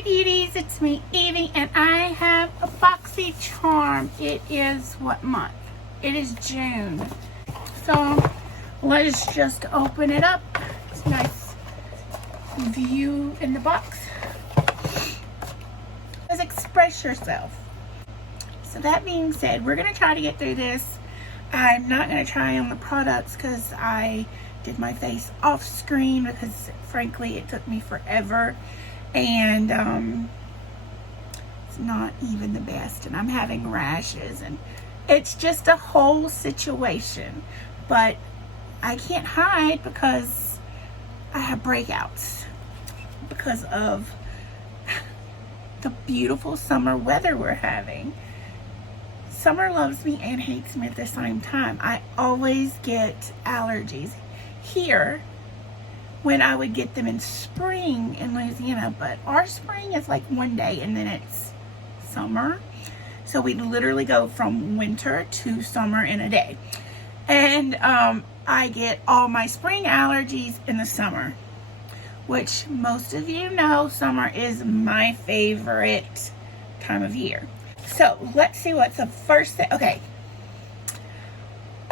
Hey beauties, it's me Evie and I have a BoxyCharm. It is what month? It is June. So let's just open it up. It's a nice view in the box. Let's express yourself. So that being said, we're going to try to get through this. I'm not going to try on the products because I did my face off screen because frankly it took me forever. And it's not even the best, and I'm having rashes, and it's just a whole situation. But I can't hide because I have breakouts because of the beautiful summer weather we're having. Summer loves me and hates me at the same time. I always get allergies here when I would get them in spring in Louisiana, but our spring is like one day and then it's summer. So we literally go from winter to summer in a day. And I get all my spring allergies in the summer, which most of you know summer is my favorite time of year. So let's see what's the first thing. Okay.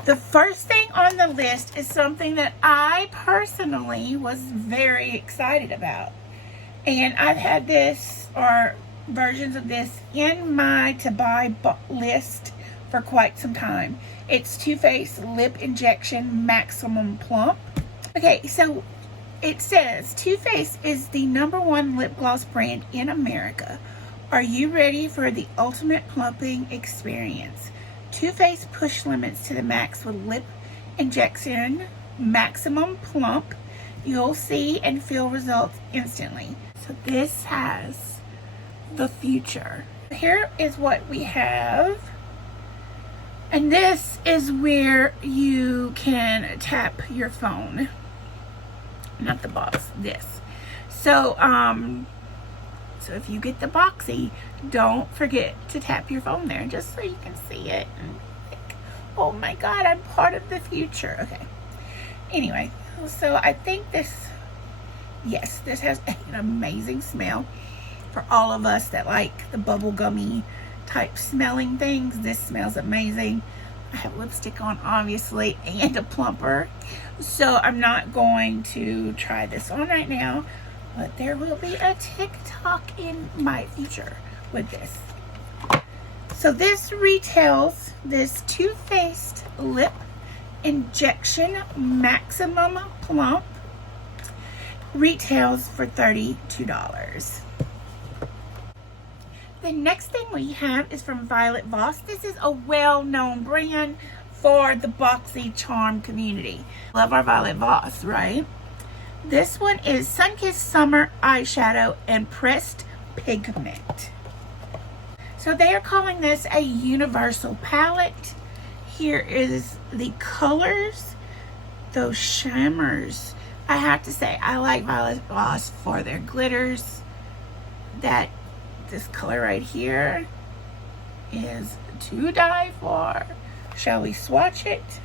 The first thing on the list is something that I personally was very excited about. And I've had this, or versions of this, in my to buy list for quite some time. It's Too Faced Lip Injection Maximum Plump. Okay, so it says, Too Faced is the #1 lip gloss brand in America. Are you ready for the ultimate plumping experience? Too Faced push limits to the max with lip injection maximum plump. You'll see and feel results instantly. So this has the future. Here is what we have. And this is where you can tap your phone. Not the box, this. So, so if you get the Boxy, don't forget to tap your phone there just so you can see it. And think, oh my God, I'm part of the future. Okay. Anyway, so I think this, yes, this has an amazing smell for all of us that like the bubblegummy type smelling things. This smells amazing. I have lipstick on, obviously, and a plumper. So I'm not going to try this on right now. But there will be a TikTok in my future with this. So this retails, this Too Faced Lip Injection Maximum Plump retails for $32. The next thing we have is from VioletVoss. This is a well-known brand for the BoxyCharm community. Love our VioletVoss, right? This one is Sunkissed Summer Eyeshadow and Pressed Pigment. So they are calling this a universal palette. Here is the colors, those shimmers. I have to say, I like VioletVoss for their glitters. This color right here is to die for. Shall we swatch it?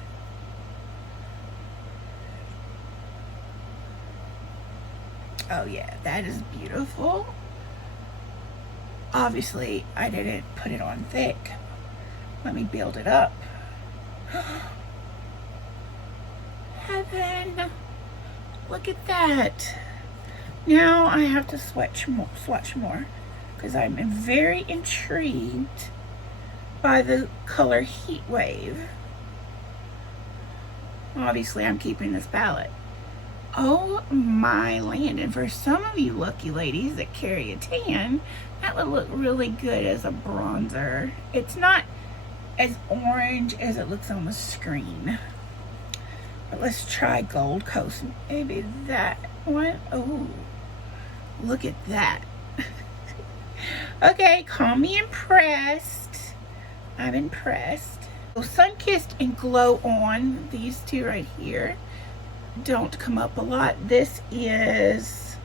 Oh yeah, that is beautiful. Obviously, I didn't put it on thick. Let me build it up. Heaven! Look at that. Now I have to swatch more because I'm very intrigued by the color Heat Wave. Obviously, I'm keeping this palette. Oh my land, and for some of you lucky ladies that carry a tan, that would look really good as a bronzer. It's not as orange as it looks on the screen. But let's try Gold Coast. Maybe that one. Oh, look at that. Okay, call me impressed. I'm impressed. So Sunkissed and Glow On, these two right here, don't come up a lot. This is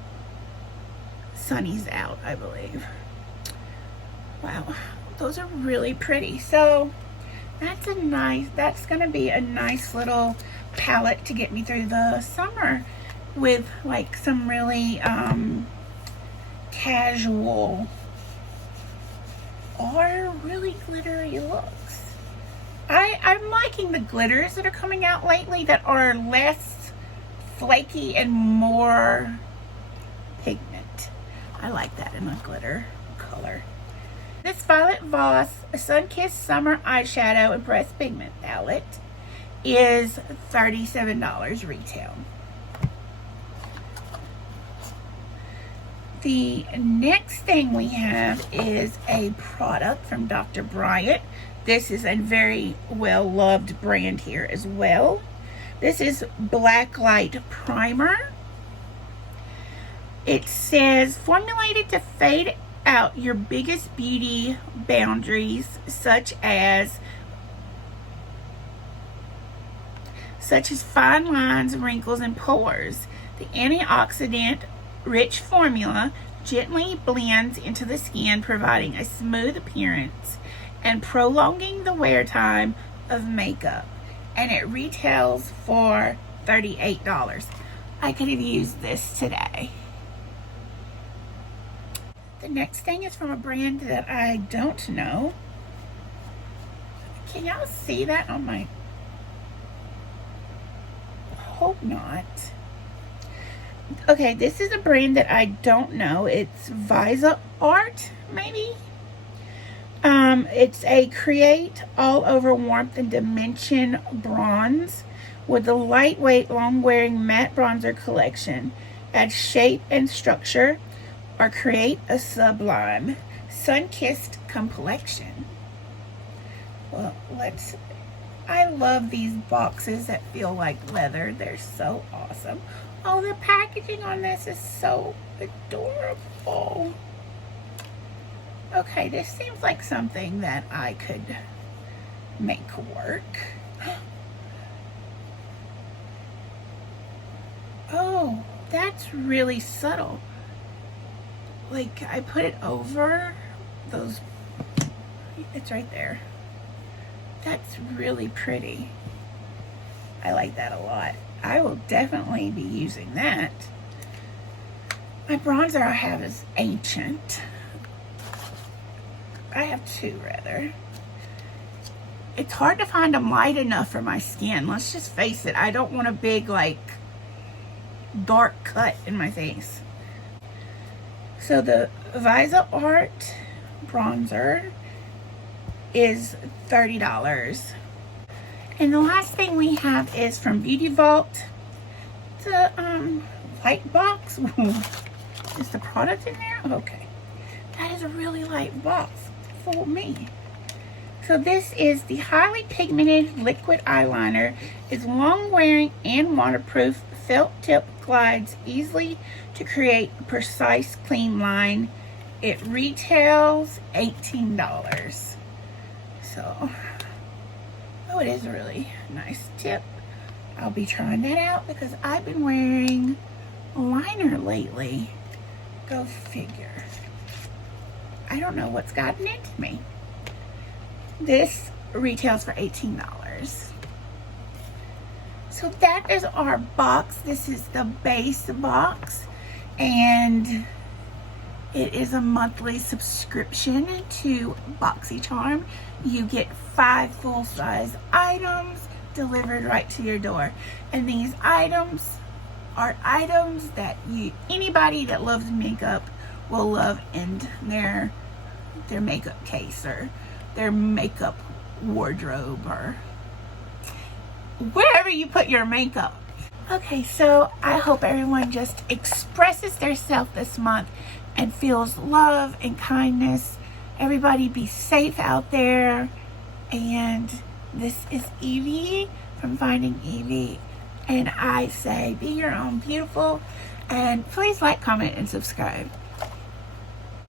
Sunny's Out, I believe. Wow, those are really pretty. So that's gonna be a nice little palette to get me through the summer with like some really casual or really glittery looks. I'm liking the glitters that are coming out lately that are less flaky and more pigment. I like that in a glitter color. This VioletVoss Sunkissed Summer Eyeshadow and Pressed Pigment Palette is $37 retail. The next thing we have is a product from Dr. Bryant. This is a very well-loved brand here as well. This is Blacklight Primer. It says, formulated to fade out your biggest beauty boundaries, such as fine lines, wrinkles, and pores. The antioxidant rich formula gently blends into the skin, providing a smooth appearance and prolonging the wear time of makeup. And it retails for $38. I could have used this today. The next thing is from a brand that I don't know. Can y'all see that on my... Hope not. Okay, this is a brand that I don't know. It's viseart, maybe? It's a create all over warmth and dimension bronze with the lightweight, long-wearing matte bronzer collection. Add shape and structure or create a sublime sun-kissed complexion. Well, I love these boxes that feel like leather. They're so awesome. Oh, the packaging on this is so adorable. Okay, this seems like something that I could make work. Oh, that's really subtle. Like, I put it over those, it's right there. That's really pretty. I like that a lot. I will definitely be using that. My bronzer I have is ancient. I have two, rather. It's hard to find them light enough for my skin. Let's just face it. I don't want a big, like, dark cut in my face. So the VioletVoss bronzer is $30. And the last thing we have is from BeautyVaulte. The light box. Is the product in there? Okay. That is a really light box for me. So this is the highly pigmented liquid eyeliner. It's long wearing and waterproof. Felt tip glides easily to create a precise clean line. It retails $18. So, oh, it is a really nice tip. I'll be trying that out because I've been wearing liner lately. Go figure. I don't know what's gotten into me. This retails for $18. So that is our box. This is the base box, and it is a monthly subscription to BoxyCharm. You get 5 full-size items delivered right to your door, and these items are items that anybody that loves makeup will love in their makeup case or their makeup wardrobe or wherever you put your makeup. Okay, so I hope everyone just expresses themselves this month and feels love and kindness. Everybody be safe out there. And this is Evie from Finding Evie. And I say, be your own beautiful. And please like, comment, and subscribe.